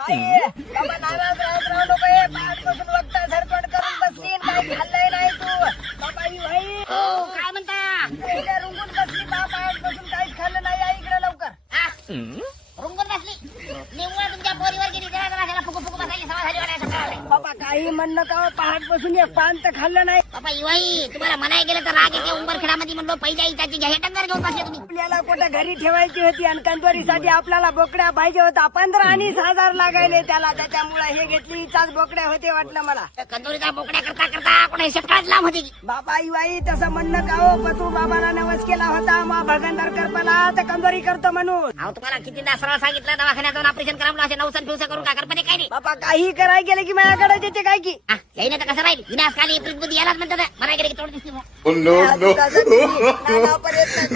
आई, बाबा नाराज राहू नको हे. पाचपासून वक्ता धडपड करून बसली आणि काही खाल्लंय नाही तू. बाबा ही भाई काय म्हणता इकडे रुंगून बसली. बाबा आजपासून काहीच खाल्लं नाही. या इकडे लवकर. रुंगून बसली निव्वळ तुमच्या पोरीवर गेली त्याला फुकू फुकू बसायची सवय झाली वाटायला सकाळी. बाबा काही म्हणणं का पहाटपासून एक पान तर खाल्लं नाही. बाबा युवाई तुम्हाला म्हणाय गेलं तर राग येते उंबरखेडामध्ये म्हणलो पहिल्या इटाची घ्या हे टंगर घेऊन बसले तुम्ही. आपल्याला कुठं घरी ठेवायची होती आणि कंदोरीसाठी आपल्याला बोकड्या पाहिजे होता. 15 आणि 20,000 लागायले त्याला. त्याच्यामुळे हे घेतली. इचाच बोकड्या होते वाटलं मला. कंदोरीचा बोकड्या करता करता कोणा शेतकाळच लांब होती. बाबा युवाई तसं म्हणणं का हो. पतू बाबाला नवस केला होता मग भगंदर करपला तर कंदोरी करतो म्हणून. अहो तुम्हाला कितीदा सरळ सांगितलं दवाखान्यात जाऊन ऑपरेशन करा म्हणून असे नवसन फिवसन करून काय करपणे काय नाही. बाबा काही कराय गेलं की माझ्याकडे येते काय की. यायनं तर कसं राहील विनाशकाली बुद्धी यालाच म्हणतात म्हणाय गेले की तोड दिसते. Oh no, no. नानापर्यंत